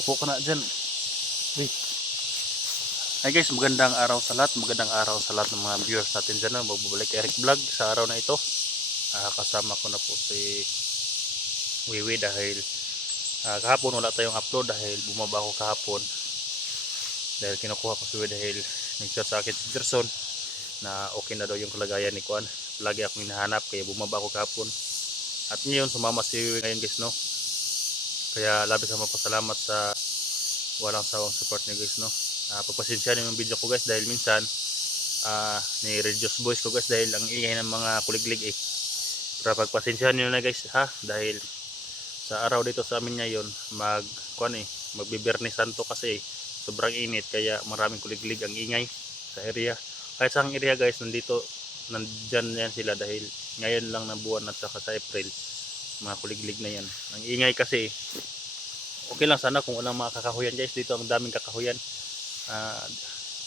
Upo ka na dyan. Uy. Hi guys, magandang araw sa lahat. Magandang araw sa lahat ng mga viewers natin dyan. Magbabalik Eric Vlog sa araw na ito. Kasama ko na po si Wiwi dahil kahapon wala tayong upload dahil bumaba ako kahapon. Dahil kinukuha ko si Wiwi dahil nag-chat sa akin si Gerson na okay na daw yung kalagayan ni Kuan. Lagi akong hinahanap kaya bumaba ako kahapon. At ngayon sumama si Wiwi ngayon guys, no. Kaya labis na mapasalamat sa walang sawang support niyo guys, no. Pagpasensya niyo yung video ko guys dahil minsan ni-reduce voice ko guys dahil ang ingay ng mga kuliglig eh. Pero pagpasensya niyo na guys ha, dahil sa araw dito sa amin ngayon magbibirnis santo kasi sobrang init kaya maraming kuliglig ang ingay sa area. Kahit sa area guys nandyan yan sila dahil ngayon lang na buwan at saka sa April mga kuliglig na yan. Ang ingay kasi okay lang sana kung walang mga kakahuyan guys. Dito ang daming kakahuyan.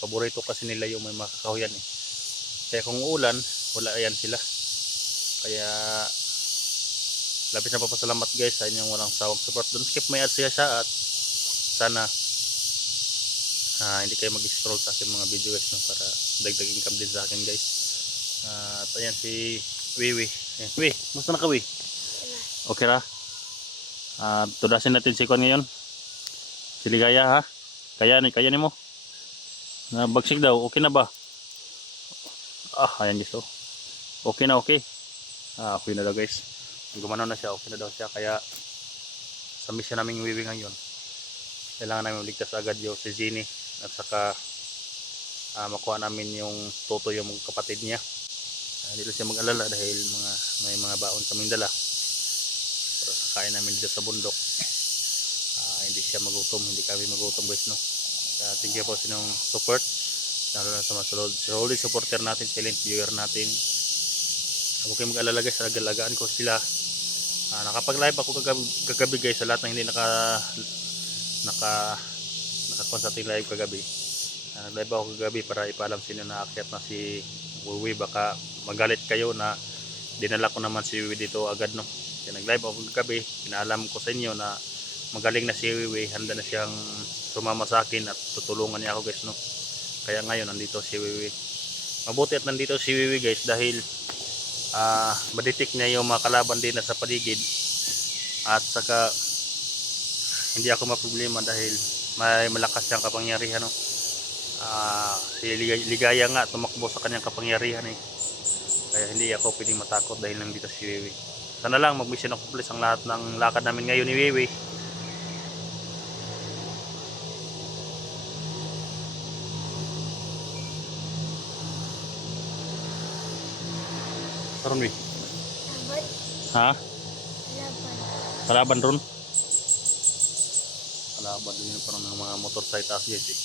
Paborito kasi nila yung may mga kakahuyan eh. Kaya kung ulan wala yan sila. Kaya labis na papasalamat guys sa inyong walang sawang support. Don't skip my ads siya at sana hindi kayo mag-scroll sa aking mga video guys, no, para dagdag income din sa akin guys. At ayan si Wiwi. Wiwi, musta na ka Wiwi? Okay ra? Tudasin natin si Kuan ngayon. Si Ligaya ha. Kaya ni mo. Bagsik daw, okay na ba? Ayan guys, oh. Okay na, okay. Okay na daw guys. Gumano na siya, okay na daw siya. Kaya sa mission naming Wiwi ngayon, kailangan namin maligtas agad yung si Jenny at saka makuha namin yung Toto, yung kapatid niya. Hindi lang siya mag-alala dahil may mga baon kaming dala para kain namin dito sa bundok. Hindi siya magutom, hindi kami magutom guys, no. Thank you po sa inyong support, lalo na sa mga solid supporter natin, silent viewer natin. Huwag kayong mag-alala guys, agalagaan ko sila. Nakapag live ako kagabi guys, sa lahat ng hindi nakakuha sa ating live kagabi. Live ako kagabi para ipaalam sa inyo na aakyat na si Wiwi. Baka magalit kayo na dinala ko naman si Wiwi dito agad, no. Kaya nag-live ako kagabi, pinaalam ko sa inyo na magaling na si Wiwi, handa na siyang sumama sa akin at tutulungan niya ako guys, no. Kaya ngayon nandito si Wiwi. Mabuti at nandito si Wiwi guys dahil maditik niya yung mga kalaban din na sa paligid at saka hindi ako maproblema dahil may malakas siyang kapangyarihan, no. Si Ligaya nga tumakbo sa kanyang kapangyarihan eh. Kaya hindi ako pwedeng matakot dahil nandito si Wiwi. Sana lang mag-mission accomplish ang lahat ng lakad namin ngayon ni Wiwi. Karon Wi. Ha? Kalaban ron. Kalaban din yung parang mga motor sa itaas guys eh.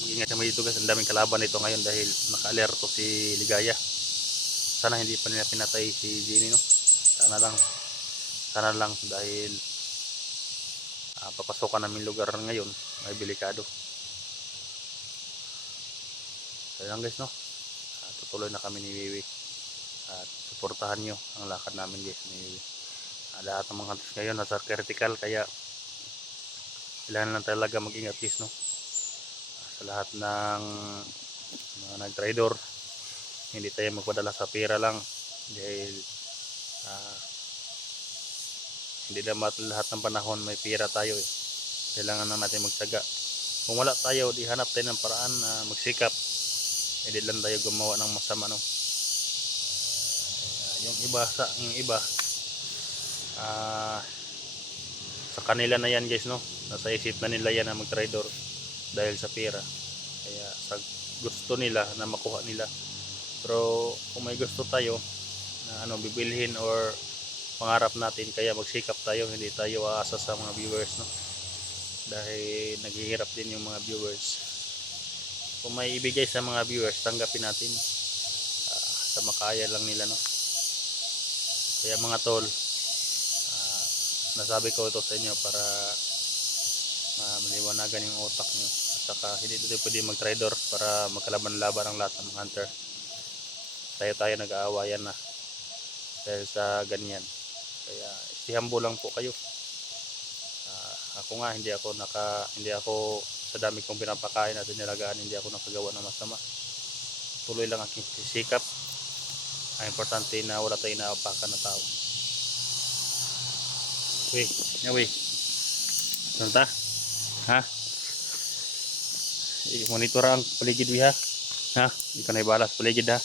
Mag-ingat naman dito guys, ang daming kalaban dito ngayon dahil naka-alerto si Ligaya. Sana hindi pa nila pinatay si Jenny, no. Sana lang dahil papasokan namin lugar ngayon may delikado. Kaya lang guys, no. Tutuloy na kami ni Wiwi at suportahan nyo ang lakad namin guys ni Wiwi. Lahat ng mga hunters ngayon nasa vertical kaya kailangan lang talaga mag-ingat guys, no. Sa lahat ng mga nag-trader, hindi tayo magpadala sa pera lang dahil hindi naman lahat ng panahon may pera tayo eh. Kailangan na natin magtyaga. Kung wala tayo, di hanap tayo ng paraan na magsikap. Hindi lang tayo gumawa ng masama, no. Yung iba sa kanila na yan guys, no. Nasa isip na nila yan na mag-trader dahil sa pera. Kaya sa gusto nila na makuha nila. Pero kung may gusto tayo na bibilhin or pangarap natin, kaya magsikap tayo, hindi tayo aasa sa mga viewers, no. Dahil naghihirap din yung mga viewers. Kung may ibigay sa mga viewers, tanggapin natin sa makaya lang nila, no. Kaya mga tol, nasabi ko ito sa inyo para maliwanagan yung utak nyo. At saka hindi dito pwede mag-trader para magkalaban-laban ang lahat ng mga hunter. Tayo nag-aawayan na dahil sa ganyan. Kaya istihambol lang po kayo. Ako nga hindi ako sa dami kong pinapakain at nilagaan, hindi ako nakagawa ng masama. Tuloy lang aking sisikap. Ang importante na wala tayong inaapakan na tao. Uy, uy. Ano ta? Ha? I-monitor ang paligid wi ha. Ha? Hindi ka na ibalas paligid ha.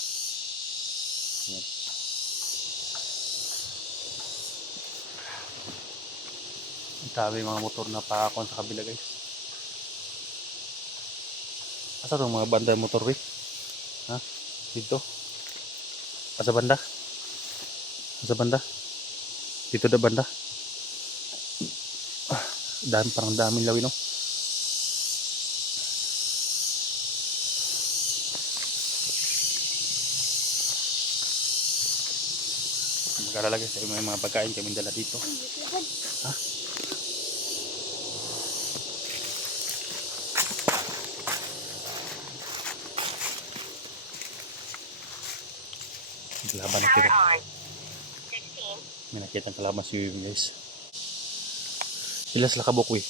Ang dami mga motor na pakakon sa kabila guys. Asa itong mga banda motor wi? Ha? Dito? Asa banda? Asa banda? Dito na banda? Dami, parang daming lawin no? Mag-alala guys, may mga pagkain kami dala dito. Ha? Laban na kita. May nakita ang kalaban si Wiwi guys. Ilas lakabok wi?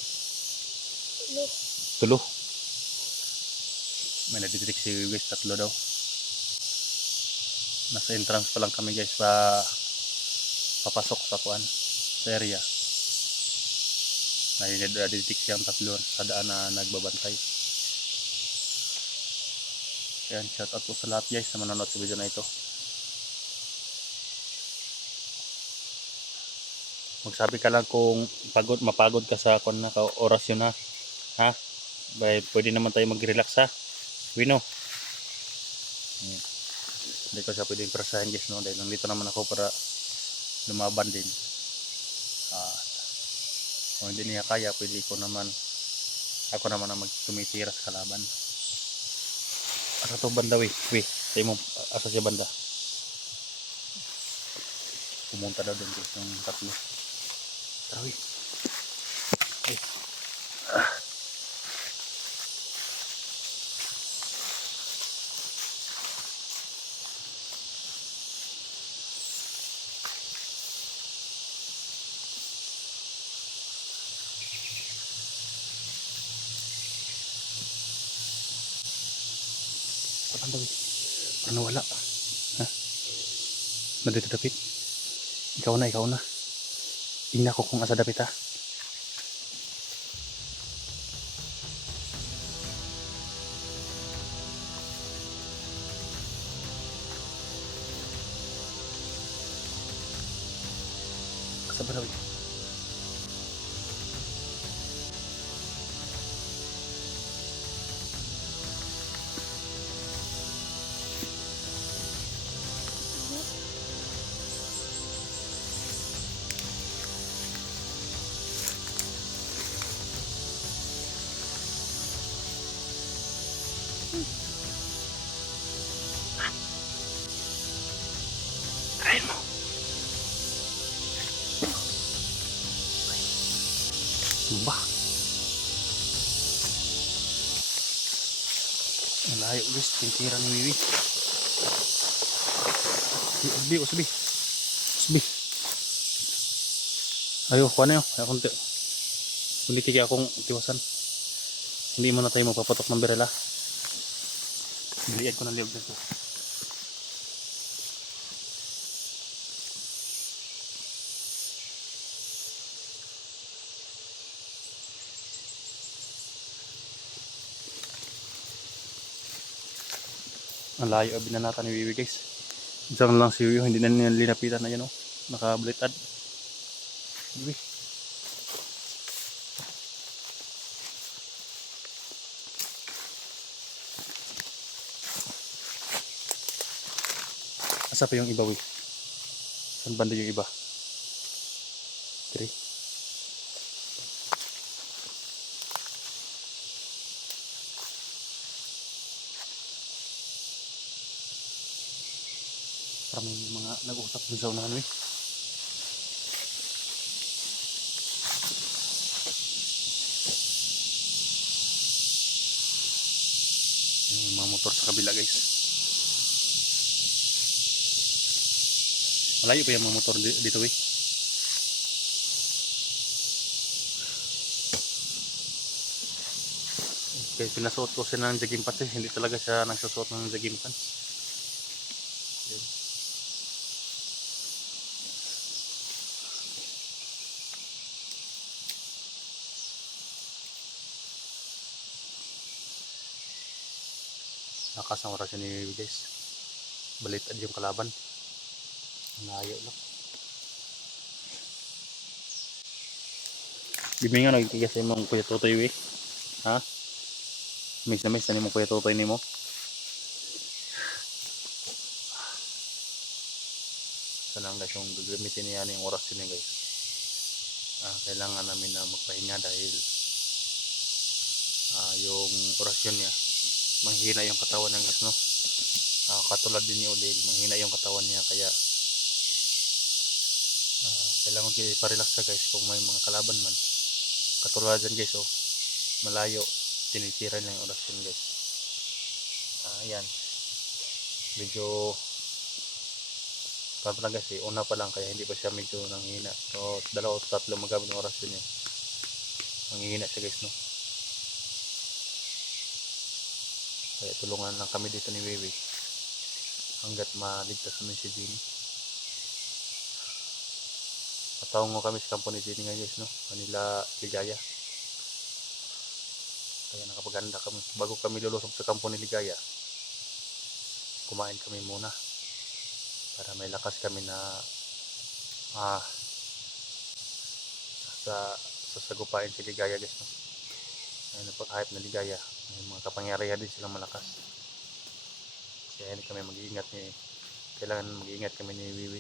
Tulo. May nadidirik si Wiwi guys, 3 daw. Nasa entrance pa lang kami guys, papasok sa kuan sa area. Nadidirik siyang 3 sa daan na nagbabantay. Ayan, shout out po sa lahat guys na manonood sa video na ito. Magsabi ka lang kung mapagod ka sa kuan na orasyon na. Ha? Pwede naman tayo mag-relax ha. Wino. Hindi ko siya pwedeng prasahin guys no, dahil nandito naman ako para lumaban din. Kung hindi niya kaya, pwede ako naman ang magtumitira sa kalaban. Asa to banda wi? Tayo mo asa siya banda? Pumunta daw din guys yung 3. Tara wi. Ay. Banda wi. Parang nawala. Ha? Nandito dapit. Ikaw na. Tingnan ko kung asa dapit ha. Asa ba daw? Try mo. Bah. Ang layo guys, tintira ni Wiwi. Usbi. Ayo, kuha na yun. Kundi akong tiwasan. Hindi mo na tayo magpapatok ng berela. Biliad ko ng liog dito. Ang layo binanata ni Wiwi guys. Diyan lang si Wiwi, hindi na nilinapitan na yan o. Nakabalitad. Wiwi. Asa pa yung iba Wiwi? Saan banda yung iba? Tiri. Parang may mga nag-usap dun sa unahan Wiwi. Yung mga motor sa kabila guys. Malayo pa yung mga motor dito Wiwi. Kaya pinasuot ko siya ng jogging pants hindi talaga siya nagsusuot ng jogging pants. Yun. Lakas ang orasyon ni Bibi guys. Balitad yung kalaban. Layo lang. Bibi nga nagtigas sa imong kuya tutoy we. Ha? Miss na miss na ni mo kuya tutoy ni mo. Sanang guys yung gagamitin niya yung orasyon niya guys. Kailangan namin na magpahinga dahil yung orasyon niya manghina yung katawan niya guys no. Katulad din ni Odell, manghina yung katawan niya kaya kailangan kayo iparelax siya guys kung may mga kalaban man. Katulad dyan guys oh, malayo, tinitira lang yung orasyon guys. Ayan, medyo parang guys una pa lang kaya hindi pa siya medyo nanghina. So dalawa o tatlo magamit yung orasyon niya. Manghihina siya guys no. Kaya tulungan lang kami dito ni Wewe hanggat maligtas namin si Jenny. Patawag mo kami sa kampo ni Jenny ngayon guys no, Manila Ligaya. Kaya nakapaganda kami bago kami lulusog sa kampo ni Ligaya. Kumain kami muna para may lakas kami na sasagupain si Ligaya guys no. Ayun napakahayop na Ligaya, may mga kapangyarihan din silang malakas. Kaya hindi kami mag-iingat kailangan mag-iingat kami ni Wiwi.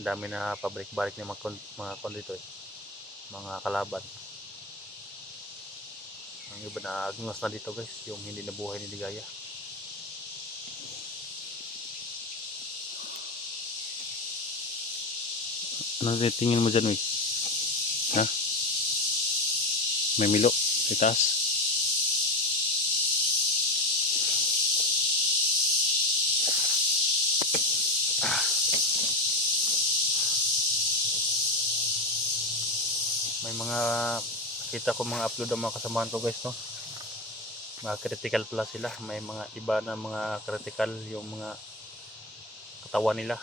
Ang dami na pabalik-balik ng mga dito mga kalaban. Ang iba na agnos na dito guys, yung hindi nabuhay ni Ligaya. Ano tingin mo dyan, Wi? Ha? May milo sa taas. May mga kita ko mga upload ng mga kasamahan ko guys no. Mga critical pala sila. May mga iba na mga critical yung mga katawan nila.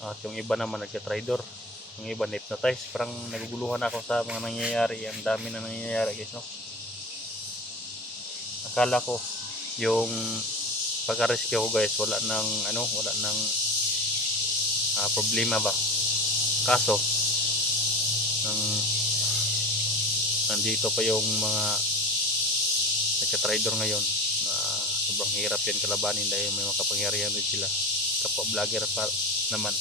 At yung iba naman nagka-tridor. Yung iba hypnotize. Parang naguguluhan ako sa mga nangyayari. Ang dami na nangyayari guys no. Akala ko yung pagka-rescue ko guys wala nang problema ba. Kaso nandito pa yung mga nagka-tridor ngayon na sobrang hirap yan kalabanin dahil may makapangyarihan din sila. Kapwa vlogger pa naman.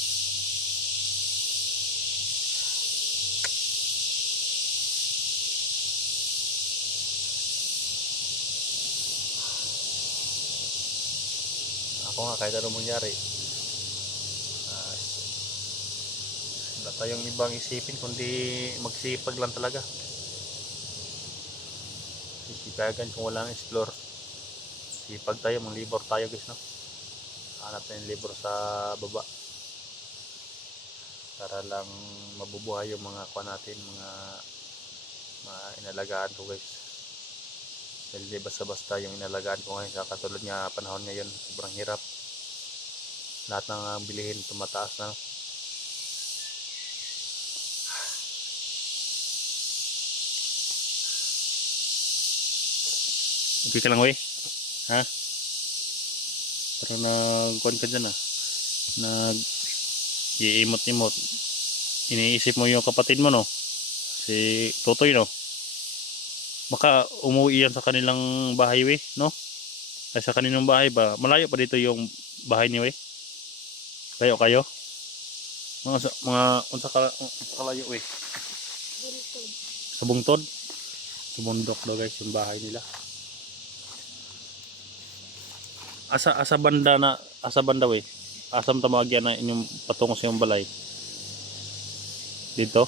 Ako nga kahit anong mangyari wala tayong ibang isipin kundi magsipag lang talaga. Sisipagan kung walang explore. Sipag tayo, manglibor tayo guys no. Hanap tayong libor sa baba para lang mabubuhay yung mga kuha natin, mga inalagaan ko guys. Dahil di basta-basta yung inalagaan ko ngayon sa katulad nga panahon ngayon, sobrang hirap. Lahat ng bilihin tumataas na. Okay ka lang we? Ha? Parang nagkuhan ka dyan nag-iimot-imot. Iniisip mo yung kapatid mo no? Si Totoy no? Baka umuwi yan sa kanilang bahay we no? Ay sa kanilang bahay ba? Malayo pa dito yung bahay ni we? Layo kayo? Unsa kalayo we? Sa bungtod? Sa bundok daw guys yung bahay nila. Asa banda we? Asam tamagyan na inyong patungo sa yung balay. Dito?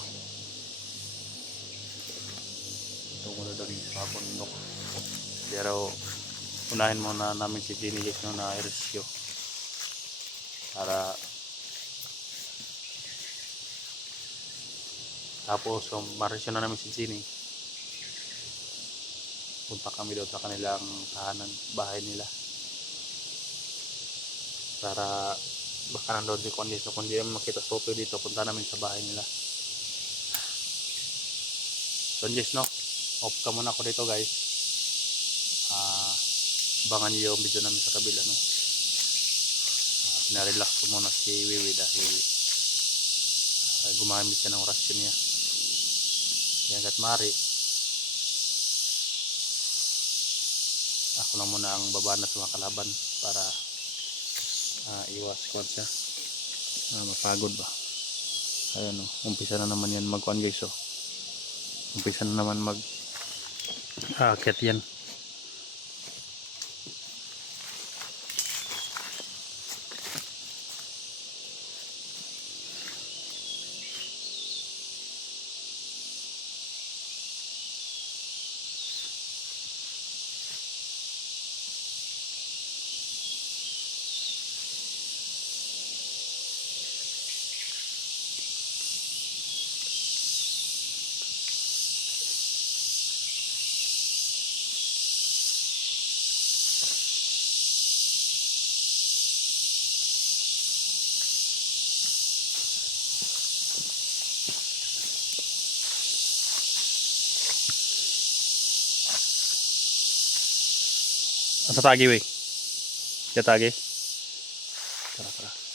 Tungo na daw sa bundok. Pero unahin muna namin si Jenny guys no, na rescue. Para tapos maresyo na namin si Jenny. Punta kami doon sa kanilang tahanan, bahay nila. Para baka nandoon si Kuan Guys. So, kung di naman makita sa photo dito, punta namin sa bahay nila. So guys, no, off ka muna ako dito guys. Abangan niyo yung video namin sa kabila, no. Pinarelax ko muna si Wiwi dahil gumamit siya ng rasyon niya. Yan, kat mari ako na muna ang babana sa mga kalaban para iwas ko siya, mapagod ba. Ayun, no, umpisa na naman yan magkuan guys. So umpisa na naman mag aakyat yan. Asa tagi we? Kita tagi. Tara tara.